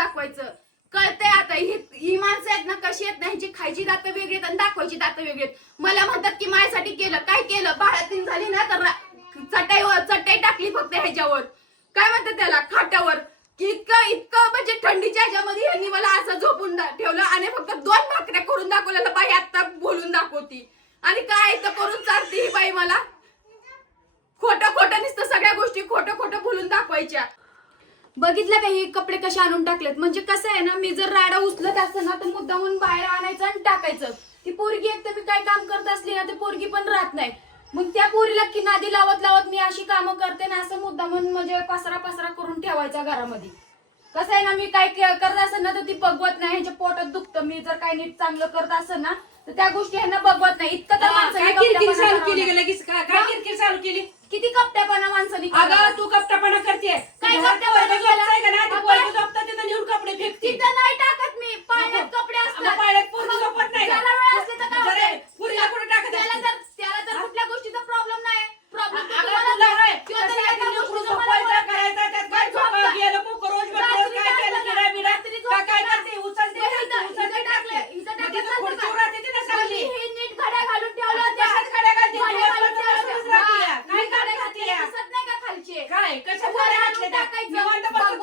दाखवायचं. कळतंय आता ही माणसं आहेत ना कशी आहेत ना, ह्यांची खायची दातं वेगळी आहेत आणि दाखवायची दातं वेगळी आहेत. मला म्हणतात की माझ्यासाठी केलं, काय केलं? बाळातीन झाली ना तर चटई टाकली फक्त ह्याच्यावर, काय म्हणतात त्याला, खाटावर. की इतकं म्हणजे थंडीच्या ह्याच्यामध्ये यांनी मला असं झोपून ठेवलं आणि फक्त 2 भाकऱ्या करून दाखवलेलं. बाई आता बोलून दाखवती आणि काय तर करून चालते ही बाई मला. खोटं खोटं नुसतं सगळ्या गोष्टी खोटं खोटं बोलून दाखवायच्या. बघितलं का हे कपडे कसे आणून टाकलेत? म्हणजे कसं आहे ना, मी जर राडा उचलत असतं ना तर मुद्दामून बाहेर आणायचं आणि टाकायचं. ती पोरगी एक तर मी काय काम करत असली ना, ते पोरगी पण राहत नाही. मग त्या पोरीला की नादी लावत लावत मी अशी कामं करते ना, असं मुद्दामून म्हणजे पसरा पसरा करून ठेवायचा घरामध्ये. कसं आहे ना, मी काय करत असेल ना तर ती बघवत नाही. ह्याच्या पोटात दुखतं. मी जर काही नीट चांगलं करत असेल ना तर त्या गोष्टी ह्यांना बघवत नाही. इतकं तर माणसाने चालू केली. किती कपट्यापणा माणसाने केला. अगं तू कपटापणा करते. काय कपटापणा केला? नेऊन कपडे फेकते. तिथं नाही टाकत मी. पाण्यात कपडे असतात. पाण्यात पोरगी झोपत नाही का? जरा वेळ असले तर काय जरा होतंय? पोरीला कुठं टाकत त्याला असते? तर कुठल्या गोष्टीचा प्रॉब्लेम नाही. प्रॉब्लेम अगं तुला काय? त्यासाठी लेकरू झोपायचं, करायचं, त्यात काय झोपा गेलं, कुकरोज बिकरोज काय केलं, किडा बिडा, काय करते? उचलते, उचलते, टाकते. मग तिथं खुर्चीवर राहते तिथं चालली. नीट घड्या घालून ठेवलं. कशात गाड्या घालते? घड्या घालून दिवसभर ठेवलं. बसूनच राहते या. काय घड्या करते घातलेले या? दिसत नाही का खालचे? काय? कशात घड्या गाड्या घालून घातल्या त्या? टाकायचं. निवांत बसून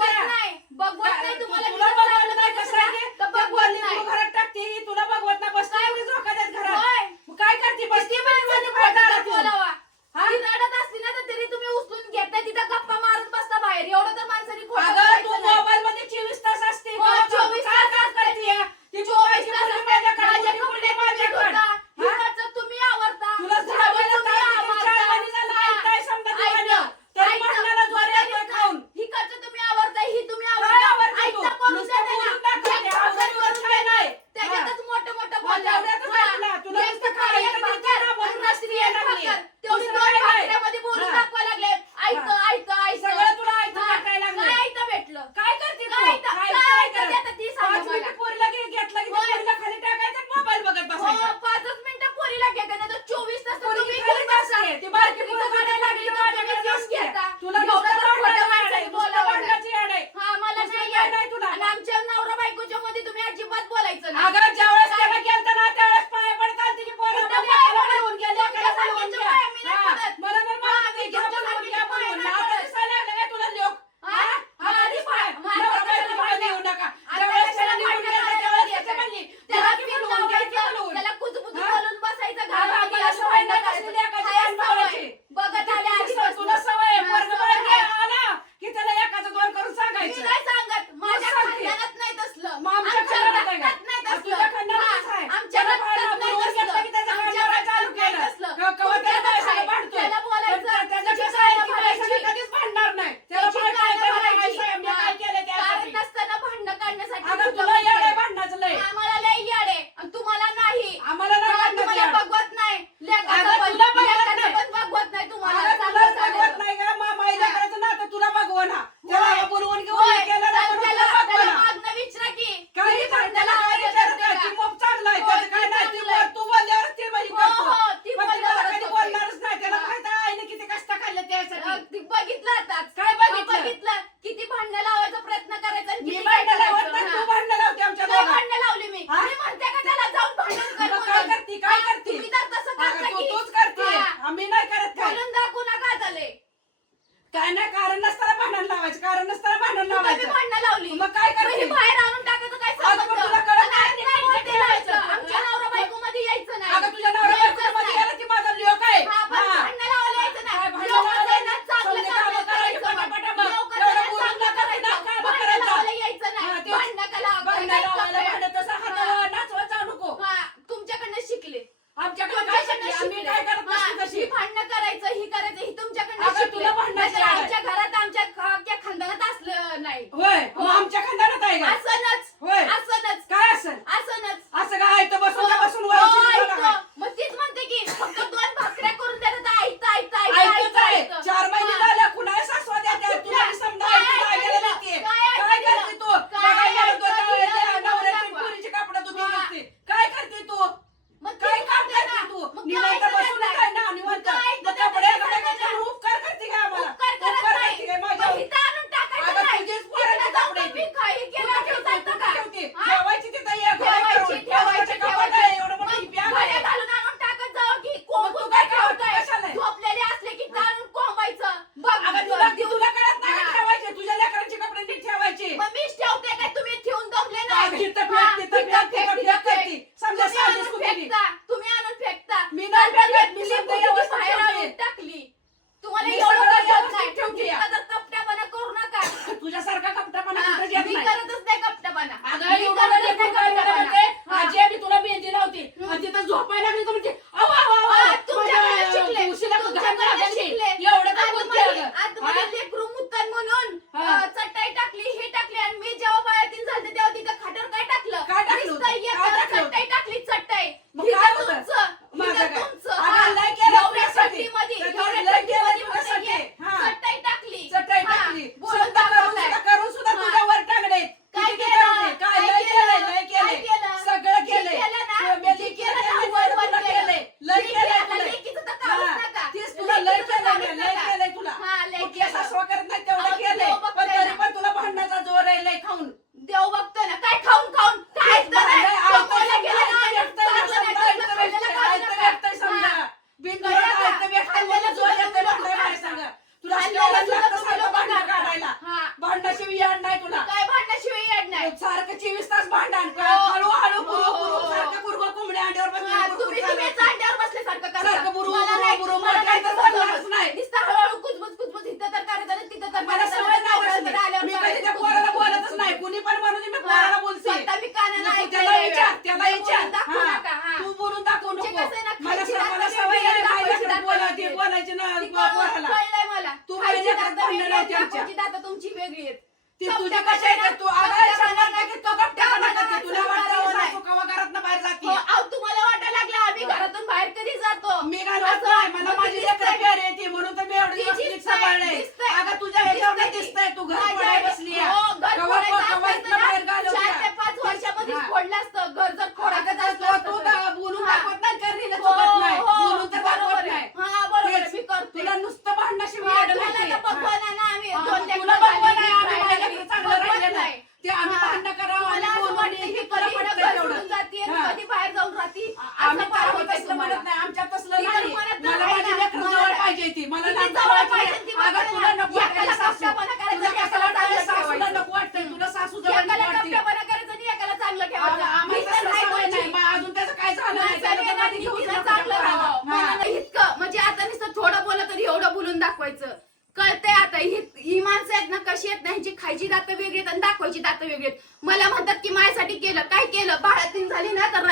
तुला लेकरू काय झालं म्हणते? आजी आम्ही तुला मेहंदी लावते आणि तिथं झोपायला लागली तर म्हणते अवा अवा अवा तुमच्याकडे शिकले उशीला तू घाण तुमच्याकडे लागली. शिकले. एवढं काय बोलते अगं? आतमध्ये लेकरू मुतन म्हणून हा. चटाई टाकली हे टाकली आणि मी जेव्हा बाळातीन झालते तेव्हा तिथं खाटर काय टाकलं काय टाकलं होतं? नुसतं काय येतं, टाकलं होतं? चटई टाकली चटई मग हिथं काय होतं? तुमचं, माझं हिथं काय? तुमचं. अगं, हा. लय केलं एवढ्या तुझ्यासाठी. चटईमध्ये, त्याच्यावर एवढ्या लय केलं चटईमध्ये तुझ्यासाठी. म्हणे, हा. चटई टाकली चटई हा. टाकली बोलून सुद्धा दाखवताय. करून सुद्धा हा. तुझ्यावर टाकलेत. काय किती केलं? टाकले? काय काय लय केलंय, केलं? लय काय केलंय. केलं? सगळं जे केलंय. केलं ना, तुला जे केलंय, केलं ना, केलंय, वर वर तुला केलं. केलंय. लय जे केलंय केलं, तुला. लेकीचं तर काढूच हा. नका. तेच तुला लय लेकीचं तर केलंय, काढूच लय नका. केलंय तुला. हा, लय कुठल्या केलं. सासवा करत नाही तेवढं अहो, केलंय. देव पण बघतोय तरी ना. पण तुला भांडणाचा जोर आहे लय खाऊन. देव बघतोय ना काय खाऊन खाऊन काय तेच तर भांडण, तो आयतं बोलला समजा, गेला ना, आयतं भेटतंय ना, चांगलं नाही, समजा, चांगलं आयतं खाल्लेलं भेटतंय, खाऊ आयतं नका. भेटतंय समजा. हा. बिनधास्त कळलं का? आयतं भेटतंय खाल्लेलं म्हणून जोर सुद्धा येतोय तुम्ही भांडण लोकं बाहेर करता. सांगा. तुला खाल्लेलं शिकायला सुद्धा लागतं तुम्ही सारखं लोकं भांडण करता. काढायला. हा. भांडणाशिवाय याड नाही तुला. काय भांडणाशिवाय येत नाही सारखं 24 तास भांडण हो. हळूहळू हो, कुरू हो, कुरू हो. सारखं कुरगो कोंबड्या अंड्यावर हा, बसलेली तुम्ही कुरकुर तुम्ही चालू आहे. जांड्यावर बसल्यासारखं करता. सारखं बुरू, मला बुरू, नाही- बुरू, मला मोठं नाही तर तसं बोलणारच जमत. नाही. नुसतं हळूहळू कुजबुज कुजबुज इथं तर करायचं आणि तिथं तर मला करायचं. सवय नाही नवऱ्याला बसली. तर आल्यावर मी कधी करायचं. त्या पोराला बोलतच नाही कुणी पण म्हणून मी पोराला बोलते स्वतः मी कानाला तू ऐकलंय त्याला वेळ. विचार त्याला बोलून विचार दाखवू हा. नका, हा. तू बोलून दाखवू तुमचे नको कसं आहे ना, मला खायची दातं मला वेगळी सवय आहेत, नाही दाखवायची माझ्याकडे दातं बोलायची वेगळी. बोलायची ना तिथं पोराला कळलंय मला. तू खायची माझ्या दातं भांडणं वेगळी आहेत, लावते आमच्या. दाखवायची दातं तुमची वेगळी आहेत. ती तुझी चपट्या कशी आहे बघा तू ना, आगाय चपट्या शंभर बघा टक्के तो गप्पा ना, करते तुला चपट्या वाटतं बघा सासू ना. कवा घरातनं बाहेर हो, जाते अहो, तुम्हाला वाटायला लागलं आम्ही घरातून बाहेर कधी जातो मी घालवत असं नाही मला मग माझी दिसतंय. लेकरं प्यारी आहे ती म्हणून तर मी एवढी ती दिवस नीट दिसतंय, सांभाळलंय दिसतंय. अगं तुझ्या ह्याच्यावर दिसतंय. दिसतंय तू घर माझ्या पडाय आई- बसली हो, घर कवा फोडायचं कवा असतं इथनं बाहेर ना, 4 ते घालवत्या 5 वर्षामध्ये हा. फोडलं असतं घर जर फोडायचं अगं असलं तू असतं तर. बोलून हा. दाखवत नाही करीला हो, चुकत नाही हो, बोलून तर बरोबर दाखवत आहे. नाही हा, बरोबर आहे, तेच. मी करते. तुला नुसतं भांडणाशिवाय हा, येडं तुम्हाला नाही तर ते. भगवान ना आम्ही हा. दोन तुला लेकरं भगवान झाली, आहे, आम्ही राहायला माझ्या लागली. लेकरं चांगलं भगवान राहिलं नाही. नाही. ते आम्ही हा. भांडणं करावं आणि तुम्हाला असं बोलून वाटतं हे की तुला कधी पटतंय घर तेवढं. सोडून जाते आणि हा. कधी बाहेर जाऊन राहते आम्ही असं तर पाहिजे आम्ही तसलं तुम्हाला. म्हणत नाही आमच्यात तसलं ती तर नाही म्हणत मला नाही माझी ना. लेकरं मला- जवळ पाहिजे ती मला किती लांब जवळ ठेवायची पाहिजे नाही. ती अगं बघा तुला ना. नको वाटतं एकाला सासू. कपटापणा करायचा, तुला कसं एकाला वाटतं चांगलं सासूला ठेवायचं. नको वाटतंय तुला सासू जवळ एकाला नको वाटते कपटापणा करायचं आणि एकाला चांगलं ठेवायचं. आम्हाला मी तर तसलं नाही सवय तुमची. नाही. मग अजून त्याचं काय झालं नाही त्याला तर माणसाने कधी घेऊन नीतीनं नको चांगलं त्या राहावं. पोराला. हा. मला इतकं म्हणजे आता नुसतं थोडं बोललं तरी एवढं बोलून दाखवायचं कळतंय आता ही माणसं आहेत ना कशी आहेत ना ह्यांची खायची दातं वेगळी आहेत आणि दाखवायची दातं वेगळी आहेत. मला म्हणतात की माझ्यासाठी केलं काय केलं बाळातीन झाली ना तर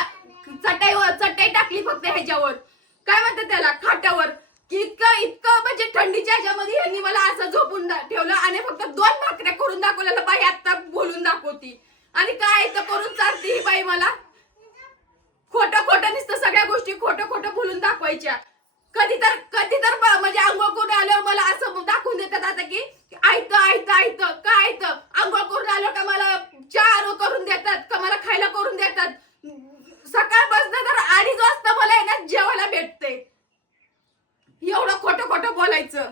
चटई टाकली फक्त ह्याच्यावर काय म्हणतात त्याला खाटावर की इतकं इतकं म्हणजे थंडीच्या ह्याच्यामध्ये ह्यांनी मला असं झोपून ठेवलं आणि फक्त 2 भाकऱ्या करून दाखवलेलं बाई आता बोलून दाखवती आणि काय तर करून चालती ही बाई मला खोटं खोटं नुसतं सगळ्या गोष्टी खोटं खोटं बोलून दाखवायच्या कधी तर म्हणजे आंघोळ करून आल्यावर मला असं दाखवून देतात आता की आयतं काय आयतं आंघोळ करून आलो का मला चहा करून देतात का मला खायला करून देतात सकाळपासून तर 2:30 वाजता मला आहे ना जेवायला भेटते एवढं खोटं खोटं बोलायचं